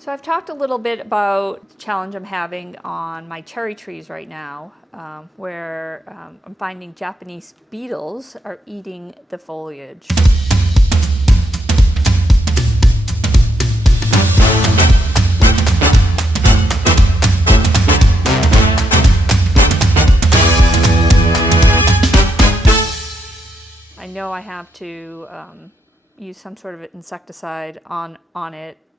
So I've talked a little bit about the challenge I'm having on my cherry trees right now, where I'm finding Japanese beetles are eating the foliage. I know I have to use some sort of insecticide on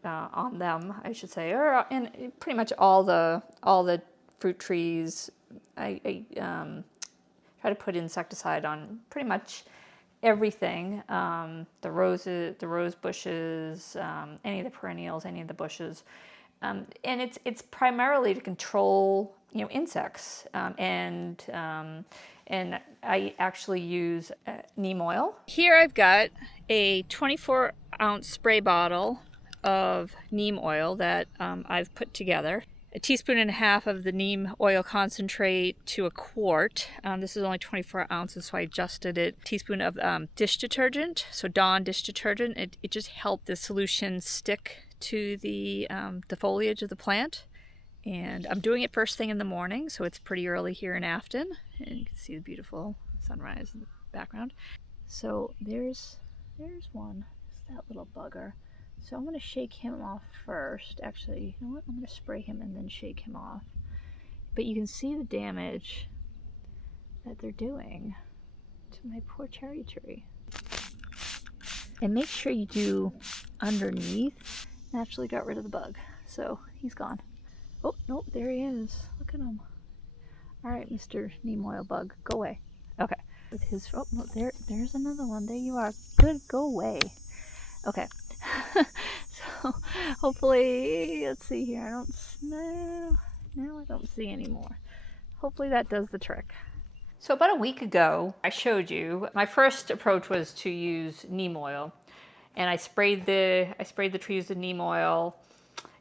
them, I should say, or in pretty much all the fruit trees. I try to put insecticide on pretty much everything. The rose bushes, any of the perennials, any of the bushes, and it's primarily to control insects, and I actually use neem oil. Here I've got a 24-ounce spray bottle of neem oil that I've put together. A teaspoon and a half of the neem oil concentrate to a quart. This is only 24 ounces, so I adjusted it. A teaspoon of dish detergent, so Dawn dish detergent. It just helped the solution stick to the foliage of the plant. And I'm doing it first thing in the morning, so it's pretty early here in Afton. And you can see the beautiful sunrise in the background. So there's one. It's that little bugger. So I'm going to shake him off first. Actually, you know what? I'm going to spray him and then shake him off. But you can see the damage that they're doing to my poor cherry tree. And make sure you do underneath. Naturally got rid of the bug. So he's gone. Oh, nope, there he is. Look at him. All right, Mr. Neem Oil Bug, go away. Okay. With his, oh, no, there's another one. There you are. Good, go away. Okay. So hopefully, let's see here. Now I don't see any more. Hopefully that does the trick. So about a week ago, I showed you, my first approach was to use neem oil. And I sprayed the trees with neem oil.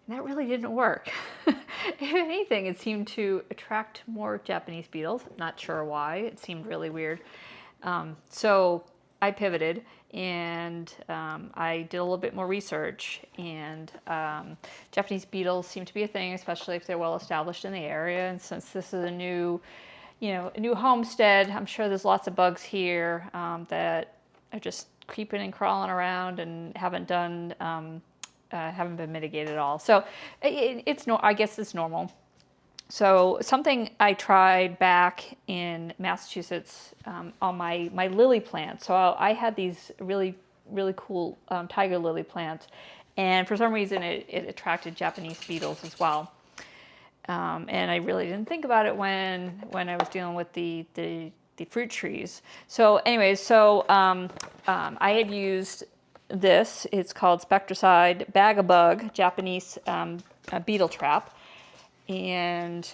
And that really didn't work. If anything, it seemed to attract more Japanese beetles. Not sure why. It seemed really weird. So I pivoted and I did a little bit more research. And Japanese beetles seem to be a thing, especially if they're well established in the area. And since this is a new homestead, I'm sure there's lots of bugs here that are just creeping and crawling around and haven't been mitigated at all. So I guess it's normal. So something I tried back in Massachusetts on my lily plants. So I had these really cool tiger lily plants, and for some reason it attracted Japanese beetles as well. And I really didn't think about it when I was dealing with the fruit trees. So anyways, I had used this. It's called Spectracide Bag-A-Bug Japanese beetle trap, and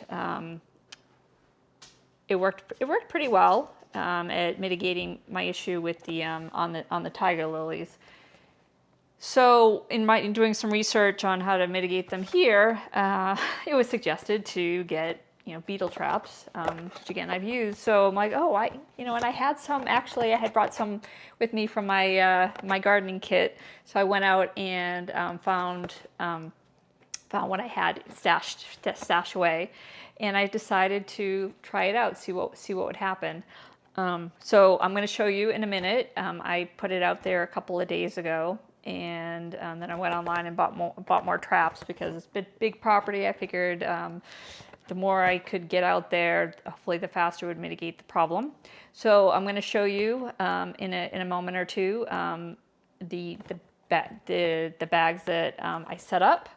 it worked pretty well at mitigating my issue with the on the tiger lilies. So in doing some research on how to mitigate them here, it was suggested to get beetle traps, which again I've used. So I'm like, oh, and I had some. Actually, I had brought some with me from my my gardening kit. So I went out and found what I had stashed away, and I decided to try it out, see what would happen. So I'm going to show you in a minute. I put it out there a couple of days ago, and then I went online and bought more traps because it's a big property. I figured the more I could get out there, hopefully the faster it would mitigate the problem. So I'm going to show you in a moment or two the bags that I set up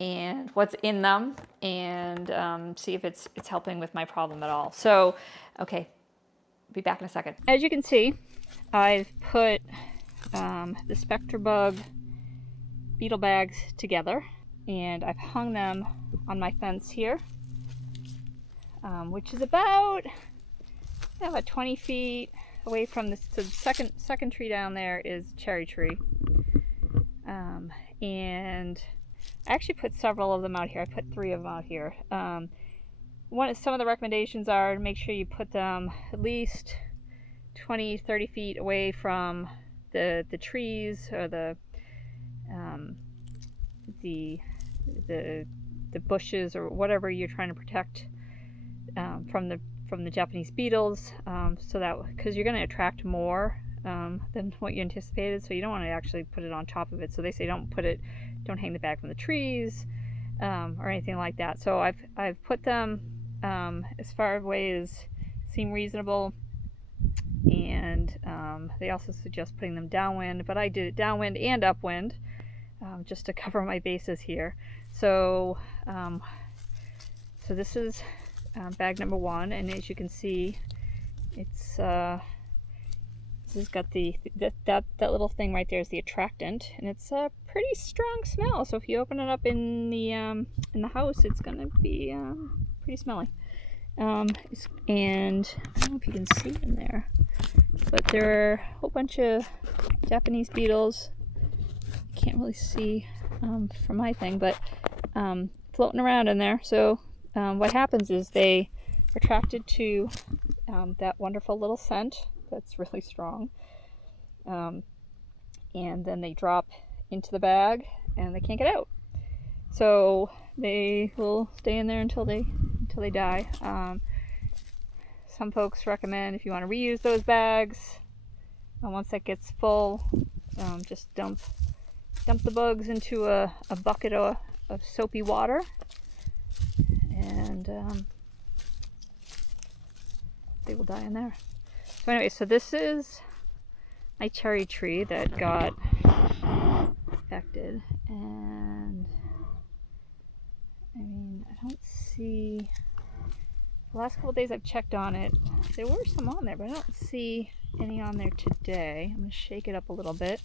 and what's in them, and see if it's helping with my problem at all. So, okay, be back in a second. As you can see, I've put the Spectrabug beetle bags together, and I've hung them on my fence here, which is about 20 feet away from this. So the second tree down there is a cherry tree, and I actually put several of them out here. I put 3 of them out here. Some of the recommendations are to make sure you put them at least 20-30 feet away from the trees or the the bushes or whatever you're trying to protect from the Japanese beetles, so that because you're going to attract more than what you anticipated, so you don't want to actually put it on top of it. So they say don't hang the bag from the trees or anything like that. So I've put them as far away as seem reasonable, and they also suggest putting them downwind, but I did it downwind and upwind just to cover my bases here. So so this is bag number 1, and as you can see, it's this has got that little thing right there is the attractant, and it's a pretty strong smell. So if you open it up in the house, it's gonna be pretty smelly. And I don't know if you can see in there, but there are a whole bunch of Japanese beetles. Can't really see from my thing, but floating around in there. So what happens is they are attracted to that wonderful little scent that's really strong, and then they drop into the bag and they can't get out. So they will stay in there until they die. Some folks recommend, if you want to reuse those bags, once that gets full, just dump the bugs into a bucket of soapy water, and they will die in there. So anyway, so this is my cherry tree that got affected, and I mean, I don't see, the last couple days I've checked on it, there were some on there, but I don't see any on there today. I'm going to shake it up a little bit.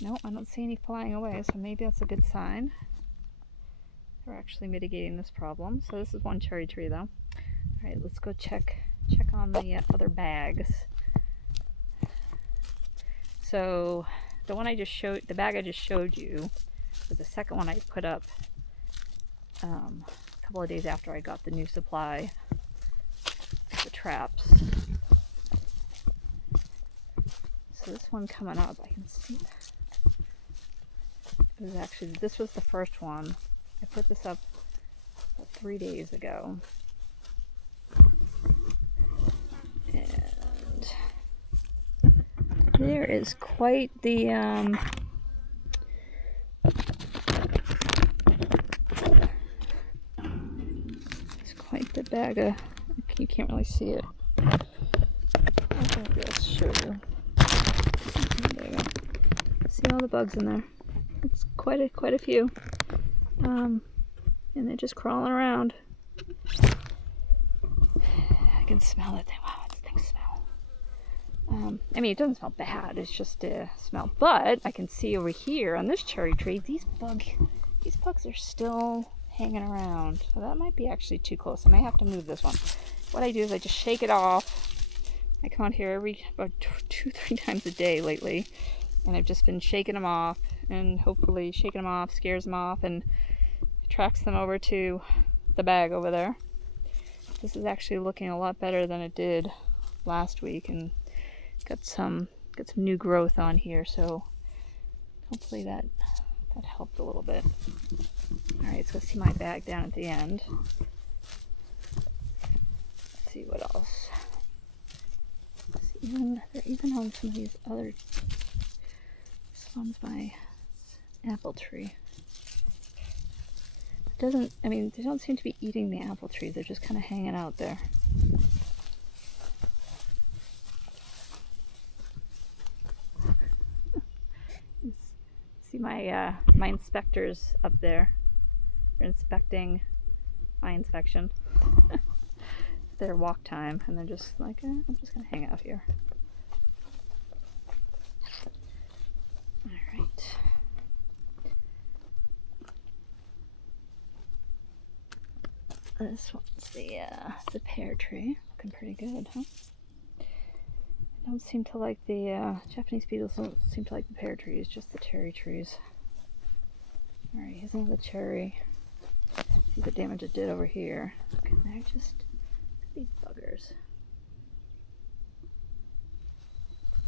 No, I don't see any flying away, so maybe that's a good sign. We're actually mitigating this problem. So this is one cherry tree though. Alright, let's go check on the other bags. So the one I just showed, the bag I just showed you, was the second one I put up a couple of days after I got the new supply of the traps. So this one coming up, I can see it was actually, this was the first one. I put this up about 3 days ago. And there is quite the bag of, you can't really see it. I'll just show you. There you go. See all the bugs in there. It's quite a few. And they're just crawling around. I can smell it. Wow, that thing smells. I mean, it doesn't smell bad. It's just a smell. But I can see over here on this cherry tree, these bugs are still hanging around. So that might be actually too close. I may have to move this one. What I do is I just shake it off. I come out here about 2-3 times a day lately, and I've just been shaking them off, and hopefully shaking them off scares them off and attracts them over to the bag over there. This is actually looking a lot better than it did last week, and got some new growth on here, so hopefully that helped a little bit. Alright, so let's see my bag down at the end. Let's see what else. They're even on some of these other. This one's my apple tree. They don't seem to be eating the apple tree, they're just kind of hanging out there. See my inspectors up there. They're inspecting my inspection. It's their walk time, and they're just like, I'm just gonna hang out here. Alright. This one's the pear tree. Looking pretty good, huh? I don't seem to like the Japanese beetles. Don't seem to like the pear trees, just the cherry trees. Alright, here's another cherry. See the damage it did over here. Look in there, just these buggers.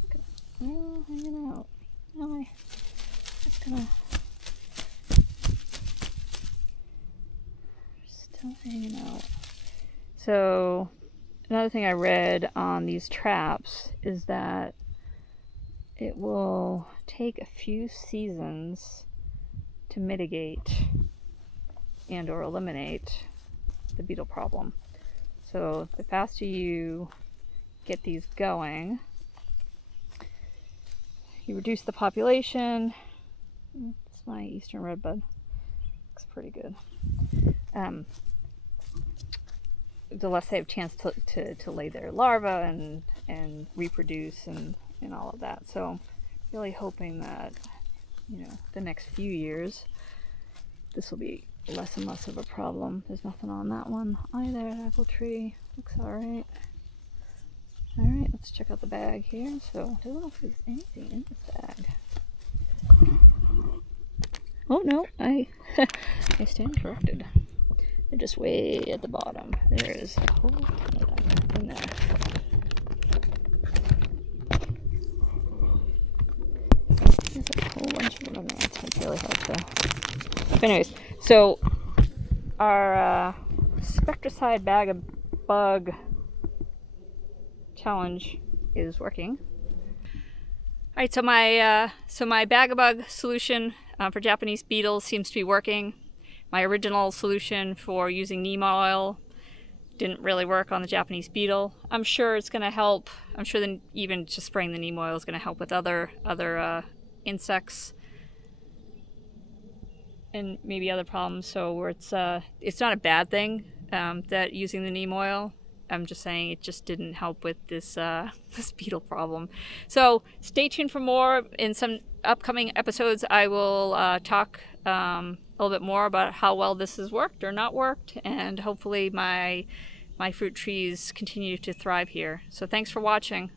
Look at them all hanging out. Now I'm just gonna Still hanging out. So another thing I read on these traps is that it will take a few seasons to mitigate and or eliminate the beetle problem. So the faster you get these going, you reduce the population. It's my eastern redbud. Looks pretty good. The less they have a chance to lay their larvae and reproduce and all of that. So really hoping that, you know, the next few years this will be less and less of a problem. There's nothing on that one either. Apple tree looks alright. Alright, let's check out the bag here. So I don't know if there's anything in this bag. Oh no, I stand corrected. They're just way at the bottom. There is a whole ton of them in there. There's a whole bunch of them in there. It's really hard to... But anyways, so our Spectracide Bag-A-Bug challenge is working. Alright, so my Bag-A-Bug solution for Japanese beetles seems to be working. My original solution for using neem oil didn't really work on the Japanese beetle. I'm sure it's going to help. I'm sure that even just spraying the neem oil is going to help with other insects and maybe other problems. So where it's not a bad thing that using the neem oil. I'm just saying it just didn't help with this this beetle problem. So stay tuned for more. In some upcoming episodes, I will talk a little bit more about how well this has worked or not worked, and hopefully my fruit trees continue to thrive here. So thanks for watching.